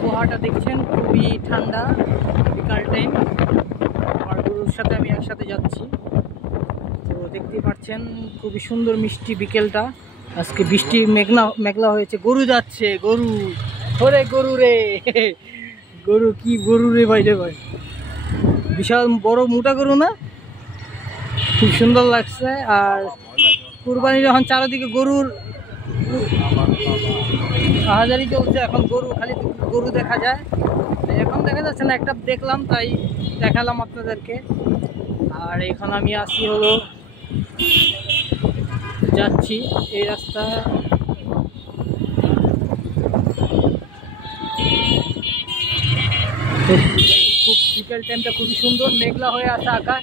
আবহাওয়াটা দেখছেন খুবই ঠান্ডা, বিকাল টাইম। আমার গরুর সাথে আমি একসাথে যাচ্ছি, তো দেখতেই পাচ্ছেন খুবই সুন্দর মিষ্টি বিকেলটা। আজকে বৃষ্টি মেঘলা হয়েছে। গরু যাচ্ছে, গরু ওরে গরু রে, গরু কি গরু রে ভাই রে ভাই, বিশাল বড় মোটা গরু না, খুব সুন্দর লাগছে। আর কুরবানি যখন চারিদিকে গরুর হাজারি চলছে, এখন গরু খালি গরু দেখা যায়। এখন দেখা যাচ্ছে না, একটা দেখলাম তাই দেখালাম আপনাদেরকে। আর এখন আমি আসি হলো যাচ্ছি এই রাস্তা, খুব বিকেল টাইমটা খুবই সুন্দর, মেঘলা হয়ে আছে আকাশ,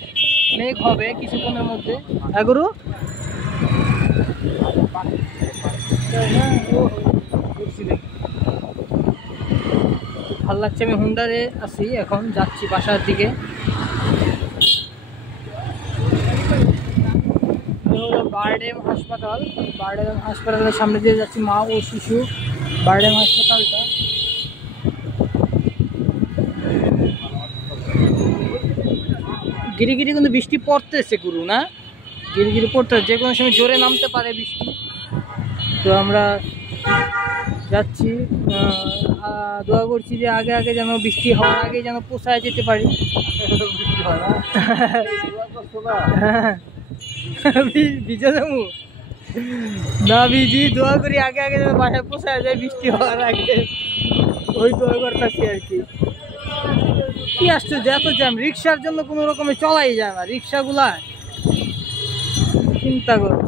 মেঘ হবে কিছুক্ষণের মধ্যে। এগুলো ভালো লাগছে। আমি হুন্ডারে আছি, এখন যাচ্ছি বাসার দিকে। বারডেম হাসপাতাল, বারডেম হাসপাতালের সামনে দিয়ে যাচ্ছি, মা ও শিশু বারডেম হাসপাতালটা। গিরিগিরি কিন্তু বৃষ্টি পড়তেছে গুরু না, গিরিগিরি পড়তেছে, যে কোনো সময় জোরে নামতে পারে বৃষ্টি। তো আমরা যাচ্ছি, দোয়া করছি যে আগে আগে যেন বৃষ্টি হওয়ার আগে যেন পোষায় যেতে পারি। ভিজে যাবো না, ভিজি দোয়া করি আগে আগে যেন বাসায় পোষায় যায় বৃষ্টি হওয়ার আগে, ওই দোয়া করতেছি আর কি। কি আশ্চর্য, এত জ্যাম, রিক্সার জন্য কোনো রকমে চলাই যায় না রিক্সাগুলা। চিন্তা করো,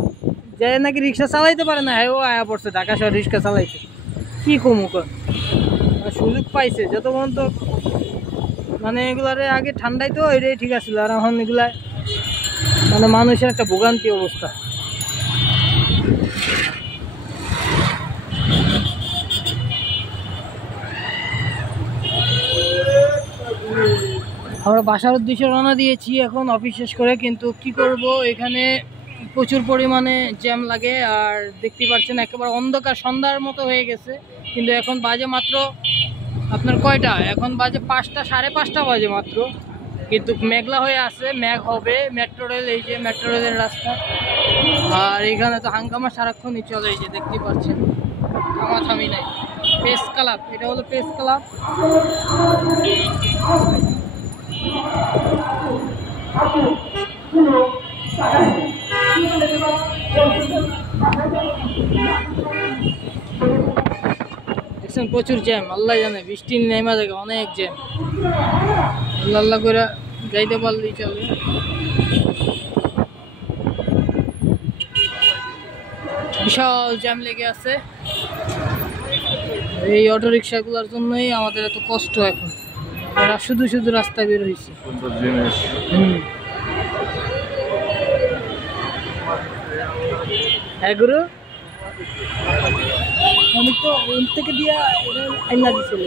যে নাকি রিক্সা চালাইতে পারে না, হ্যাঁ ও আয়া পড়ছে ঢাকা শহর রিক্সা চালাইতে। কি কমু সুযোগ পাইছে যত পর্যন্ত, মানে এগুলারে আগে ঠান্ডায় তো এটাই ঠিক আছিল, আর এখন এগুলা মানে মানুষের একটা ভোগান্তি অবস্থা। আমরা বাসার উদ্দেশ্যে রওনা দিয়েছি এখন অফিস শেষ করে, কিন্তু কি করব, এখানে প্রচুর পরিমাণে জ্যাম লাগে। আর দেখতে পাচ্ছেন একেবারে অন্ধকার, সন্ধ্যার মতো হয়ে গেছে। কিন্তু এখন বাজে মাত্র আপনার কয়টা, এখন বাজে 5টা, 5:30 বাজে মাত্র, কিন্তু মেঘলা হয়ে আছে, মেঘ হবে। মেট্রো রেল, এই যে মেট্রো রেলের রাস্তা, আর এখানে তো হাঙ্গামা সারাক্ষণই চলে, এই যে দেখতেই পাচ্ছেন, থামাথামি নাই। প্রেস ক্লাব, এটা হলো প্রেস ক্লাব। দেখছেন প্রচুর জ্যাম, আল্লাহ জানে, বৃষ্টি নেমা থাকে অনেক জ্যাম। আল্লাহ আল্লাহ করে যাইতে পারলেই চলে। বিশাল জ্যাম লেগে আছে, এই অটো রিক্সাগুলোর জন্যই আমাদের এত কষ্ট। এখন এরা শুধু শুধু রাস্তা বের হয়েছে। হ্যাঁ গুরু, আমি তো ওই থেকে দিয়া আইনা দিছিল।